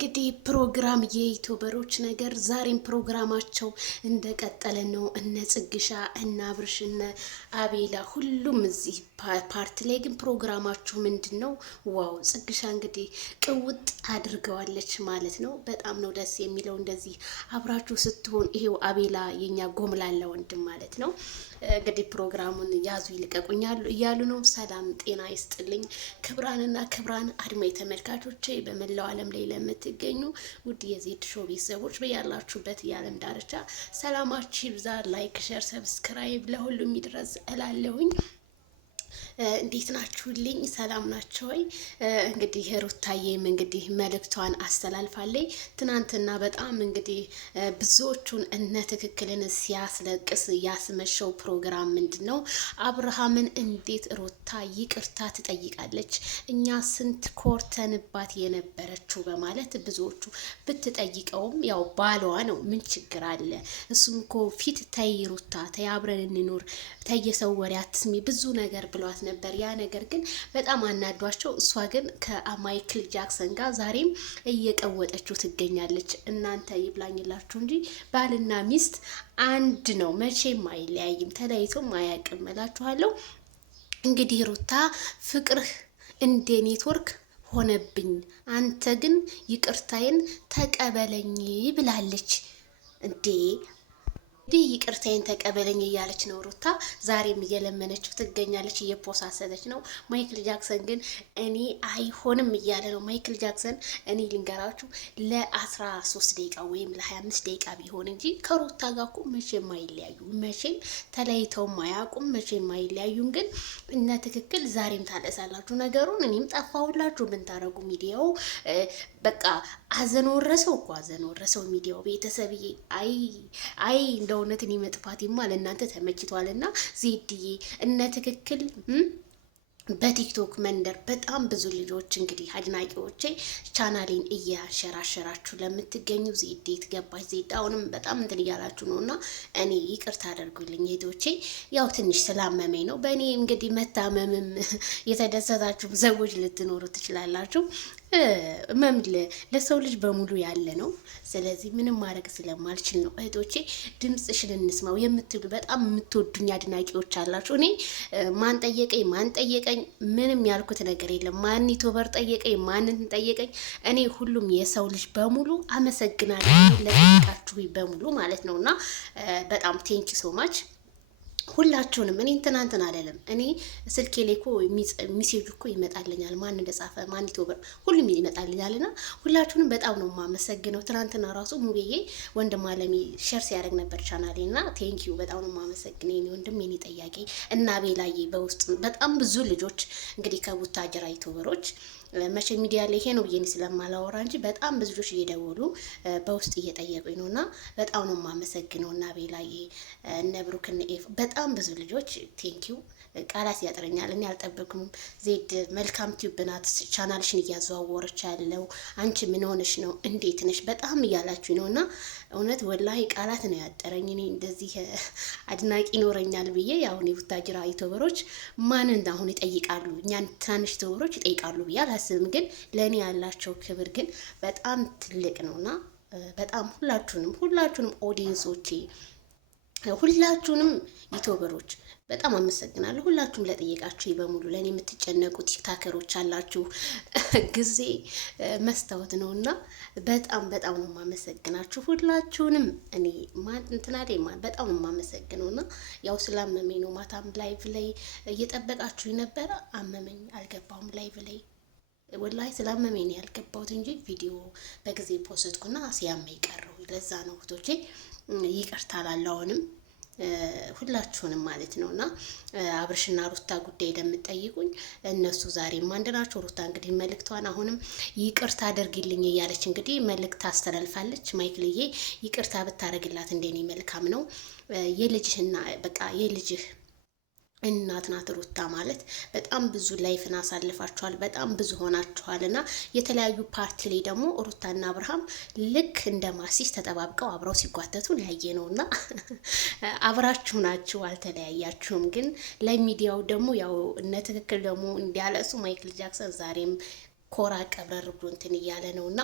እንግዲህ ፕሮግራም የዩቲዩበሮች ነገር ዛሬም ፕሮግራማቸው እንደቀጠለ ነው። እነ ጽግሻ እነ አብርሽ እነ አቤላ ሁሉም እዚህ ፓርቲ ላይ ግን ፕሮግራማችሁ ምንድነው? ዋው ጽግሻ እንግዲህ ቅውጥ አድርገዋለች ማለት ነው። በጣም ነው ደስ የሚለው እንደዚህ አብራችሁ ስትሆን። ይሄው አቤላ የኛ ጎምላላ ወንድም ማለት ነው። እንግዲህ ፕሮግራሙን ያዙ ይልቀቁኛሉ እያሉ ነው። ሰላም ጤና ይስጥልኝ ክብራንና ክብራን አድማጭ ተመልካቾቼ በመላው ዓለም ላይ ለምትገኙ ውድ የዜድ ሾው ቤተሰቦች በያላችሁበት የዓለም ዳርቻ ሰላማችሁ ይብዛ። ላይክ፣ ሼር፣ ሰብስክራይብ ለሁሉም ይድረስ እላለሁኝ። እንዴት ናችሁልኝ? ሰላም ናችሁ ወይ? እንግዲህ ሩታዬም እንግዲህ መልእክቷን አስተላልፋለች። ትናንትና በጣም እንግዲህ ብዙዎቹን እነ ትክክልን ሲያስለቅስ ያስመሸው ፕሮግራም ምንድነው? አብርሃምን እንዴት ሩታ ይቅርታ ትጠይቃለች? እኛ ስንት ኮርተንባት የነበረችው በማለት ብዙዎቹ ብትጠይቀውም ያው ባሏ ነው፣ ምን ችግር አለ? እሱም እኮ ፊት ተይ ሩታ ተይ አብረን እንኖር ተይ የሰው ወሬ አትስሚ ብዙ ነገር ብሏት ነበር። ያ ነገር ግን በጣም አናዷቸው። እሷ ግን ከማይክል ጃክሰን ጋር ዛሬም እየቀወጠችው ትገኛለች። እናንተ ይብላኝላችሁ እንጂ ባልና ሚስት አንድ ነው፣ መቼም አይለያይም፣ ተለያይቶም አያውቅም እላችኋለሁ። እንግዲህ ሩታ ፍቅርህ እንደ ኔትወርክ ሆነብኝ፣ አንተ ግን ይቅርታዬን ተቀበለኝ ብላለች እንዴ! እንዲህ ይቅርታዬን ተቀበለኝ እያለች ነው ሩታ። ዛሬም እየለመነችው ትገኛለች፣ እየፖሳሰለች ነው። ማይክል ጃክሰን ግን እኔ አይሆንም እያለ ነው። ማይክል ጃክሰን እኔ ልንገራችሁ ለ13 ደቂቃ ወይም ለ25 ደቂቃ ቢሆን እንጂ ከሩታ ጋር እኮ መቼም አይለያዩ፣ መቼም ተለያይተውም አያውቁም፣ መቼም አይለያዩም። ግን እነ ትክክል ዛሬም ታለሳላችሁ ነገሩን። እኔም ጠፋሁላችሁ። ምን ታረጉ? ሚዲያው በቃ አዘን ወረሰው እኮ አዘን ወረሰው ሚዲያው። ቤተሰብዬ አይ እንደ እውነት እኔ መጥፋቴማ ለእናንተ ተመችቷልና ዜድዬ እነ ትክክል በቲክቶክ መንደር በጣም ብዙ ልጆች እንግዲህ አድናቂዎቼ ቻናሌን እያሸራሸራችሁ ለምትገኙ ዜድ ገባች ዜድ አሁንም በጣም እንትን እያላችሁ ነው እና እኔ ይቅርታ አደርጉልኝ ሄዶቼ። ያው ትንሽ ስላመመኝ ነው። በእኔ እንግዲህ መታመምም የተደሰታችሁ ሰዎች ልትኖሩ ትችላላችሁ። መምል ለሰው ልጅ በሙሉ ያለ ነው። ስለዚህ ምንም ማድረግ ስለማልችል ነው። እህቶቼ ድምጽሽን እንስማው የምትሉ በጣም የምትወዱኝ አድናቂዎች አላችሁ። እኔ ማን ጠየቀኝ ምንም ያልኩት ነገር የለም። ማን ዩቲዩበር ጠየቀኝ ማንን ጠየቀኝ፣ እኔ ሁሉም የሰው ልጅ በሙሉ አመሰግናለሁ ለጠየቃችሁ በሙሉ ማለት ነውና በጣም ቴንኪ ሶ ማች ሁላችሁንም። እኔ ትናንትና አይደለም እኔ ስልኬ ላይ እኮ ሚሴጅ እኮ ይመጣልኛል፣ ማን እንደጻፈ ማን ዩቲዩበር ሁሉም ይመጣልኛልና ሁላችሁንም በጣም ነው የማመሰግነው። ትናንትና ራሱ ሙቤዬ ወንድም አለሚ ሼር ሲያደርግ ነበር ቻናሌና ቴንኪዩ በጣም ነው የማመሰግነው። እኔ ወንድም የኔ ጠያቂ እና ቤላዬ በውስጥ በጣም ብዙ ልጆች እንግዲህ ከቡታጅራ ዩቲዩበሮች መቼ ሚዲያ ላይ ይሄ ነው ብዬ ስለማላወራ እንጂ በጣም ብዙ ልጆች እየደወሉ በውስጥ እየጠየቁኝ ነውና በጣም ነው የማመሰግነው። እና ቤላዬ እነ ብሩክ እነ ኤፍ በጣም ብዙ ልጆች ቴንኪው። ቃላት ያጥረኛል። እኔ አልጠበኩም። ዜድ መልካም ቲዩብ ናት፣ ቻናልሽን እያዘዋወረች ያለው አንቺ ምን ሆነሽ ነው? እንዴት ነሽ? በጣም እያላችሁ ነውና እውነት ወላሂ ቃላት ነው ያጠረኝ። እኔ እንደዚህ አድናቂ ይኖረኛል ብዬ አሁን የቡታጅራ ዩቲዩበሮች ማንን አሁን ይጠይቃሉ? እኛን ትናንሽ ዩቲዩበሮች ይጠይቃሉ ብዬ አላስብም። ግን ለእኔ ያላቸው ክብር ግን በጣም ትልቅ ነውና በጣም ሁላችሁንም ኦዲየንሶቼ ሁላችሁንም ዩቲዩበሮች በጣም አመሰግናለሁ። ሁላችሁም ለጠየቃችሁ በሙሉ ለእኔ የምትጨነቁ ቲክታከሮች አላችሁ። ጊዜ መስታወት ነውና በጣም ነው የማመሰግናችሁ ሁላችሁንም። እኔ በጣም ነው የማመሰግነውና ያው ስላመመኝ ነው። ማታም ላይቭ ላይ እየጠበቃችሁ ነበረ፣ አመመኝ አልገባሁም ላይቭ ላይ ወላሂ ስላመመኝ ነው ያልገባሁት እንጂ ቪዲዮ በጊዜ ፖስትኩና ሲያመኝ ቀረው። ለዛ ነው እህቶቼ ይቅርታ ላለው አሁንም ሁላችሁንም ማለት ነውና አብርሽና ሩታ ጉዳይ ለምትጠይቁኝ እነሱ ዛሬም አንድ ናቸው። ሩታ እንግዲህ መልእክቷን አሁንም ይቅርታ አድርግልኝ እያለች እንግዲህ መልእክት አስተላልፋለች። ማይክልዬ ይቅርታ ብታደርግላት እንደኔ መልካም ነው። የልጅህና በቃ የልጅህ እናት ናት ሩታ ማለት በጣም ብዙ ላይፍን አሳልፋችኋል፣ በጣም ብዙ ሆናችኋል እና የተለያዩ ፓርቲ ላይ ደግሞ ሩታና አብርሃም ልክ እንደ ማሲስ ተጠባብቀው አብረው ሲጓተቱ ያየ ነውና አብራችሁ ናችሁ፣ አልተለያያችሁም። ግን ለሚዲያው ደግሞ ያው እነ ትክክል ደግሞ እንዲያለሱ ማይክል ጃክሰን ዛሬም ኮራ ቀብረር ብሎ እንትን እያለ ነውና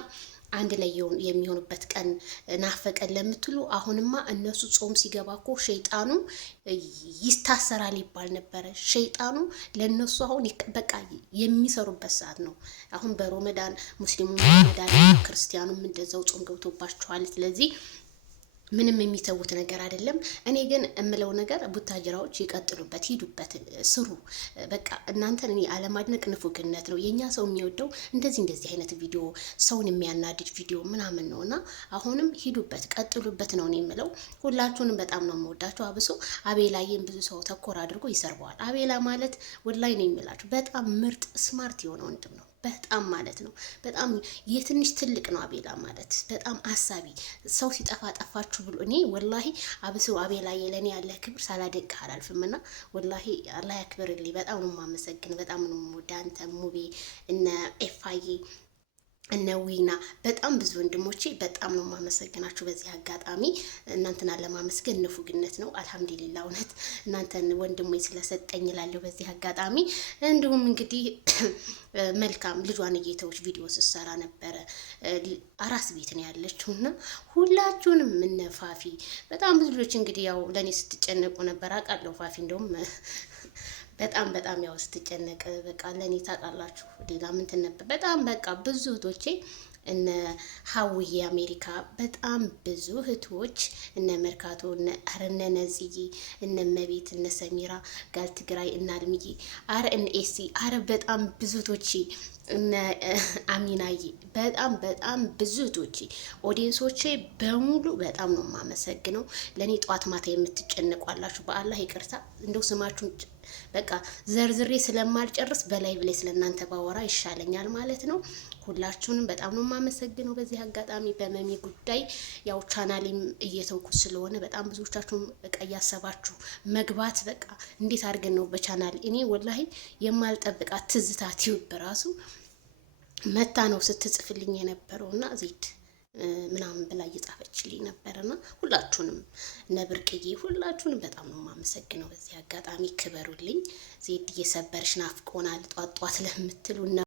አንድ ላይ የሚሆኑበት ቀን ናፈቀን ለምትሉ አሁንማ እነሱ ጾም ሲገባ እኮ ሸይጣኑ ይታሰራል ይባል ነበረ። ሸይጣኑ ለነሱ አሁን በቃ የሚሰሩበት ሰዓት ነው። አሁን በሮመዳን ሙስሊሙ ረመዳን ክርስቲያኑም እንደዛው ጾም ገብቶባቸዋል። ስለዚህ ምንም የሚተዉት ነገር አይደለም። እኔ ግን እምለው ነገር ቡታጅራዎች ይቀጥሉበት፣ ሂዱበት፣ ስሩ። በቃ እናንተን እኔ አለማድነቅ ንፉግነት ነው። የኛ ሰው የሚወደው እንደዚህ አይነት ቪዲዮ፣ ሰውን የሚያናድድ ቪዲዮ ምናምን ነው እና አሁንም ሂዱበት፣ ቀጥሉበት ነው እኔ የምለው። ሁላችሁንም በጣም ነው የምወዳችሁ። አብሶ አቤላዬን ብዙ ሰው ተኮር አድርጎ ይሰርበዋል። አቤላ ማለት ወላሂ ነው የሚላችሁ በጣም ምርጥ ስማርት የሆነ ወንድም ነው። በጣም ማለት ነው በጣም የትንሽ ትልቅ ነው አቤላ ማለት በጣም አሳቢ ሰው ሲጠፋ ጠፋችሁ ብሎ እኔ ወላሂ አብሶ አቤላዬ ለኔ ያለ ክብር ሳላደንቅ አላልፍምና ወላሂ አላህ ያክብርልኝ። በጣም ነው የማመሰግን፣ በጣም ነው የምወደው። አንተ ሙቤ እነ ኤፋዬ እነ ዊና በጣም ብዙ ወንድሞቼ በጣም ነው የማመሰግናችሁ። በዚህ አጋጣሚ እናንተን ለማመስገን ንፉግነት ነው። አልሐምዱሊላህ እውነት እናንተን ወንድሞች ስለሰጠኝ እላለሁ በዚህ አጋጣሚ። እንዲሁም እንግዲህ መልካም ልጇን እየተውች ቪዲዮ ስትሰራ ነበረ። አራስ ቤት ነው ያለችው እና ሁላችሁንም እነ ፋፊ በጣም ብዙ ልጆች እንግዲህ ያው ለእኔ ስትጨነቁ ነበር አውቃለሁ። ፋፊ እንደውም በጣም ያው ስትጨነቅ በቃ ለእኔ ታውቃላችሁ። ሌላ ምንትን ነበር በጣም በቃ ብዙ እህቶቼ እነ ሀውዬ አሜሪካ በጣም ብዙ እህቶች እነ መርካቶ እነ ነጽዬ እነ መቤት እነ ሰሚራ ጋል ትግራይ እና አልምዬ አረ እነ ኤሲ አረ በጣም ብዙ እህቶቼ እነ አሚናዬ በጣም ብዙ እህቶቼ ኦዲየንሶቼ በሙሉ በጣም ነው የማመሰግነው። ለእኔ ጠዋት ማታ የምትጨነቋላችሁ በአላህ ይቅርታ እንደው ስማችሁን በቃ ዘርዝሬ ስለማልጨርስ በላይ ብላይ ስለእናንተ ባወራ ይሻለኛል ማለት ነው። ሁላችሁንም በጣም ነው የማመሰግነው። በዚህ አጋጣሚ በመሚ ጉዳይ ያው ቻናሌም እየተውኩት ስለሆነ በጣም ብዙዎቻችሁ በቃ እያሰባችሁ መግባት በቃ እንዴት አድርገን ነው በቻናል እኔ ወላሂ የማልጠብቃት ትዝታ ቲዩብ ራሱ መታ ነው ስትጽፍልኝ የነበረውና ዜድ ምናምን ብላ እየጻፈችልኝ ነበርና ሁላችሁንም ነብርቅዬ ሁላችሁንም በጣም ነው የማመሰግነው። በዚህ አጋጣሚ ክበሩልኝ። ዜድ እየሰበርሽ ናፍቆናል ጧት ለምትሉና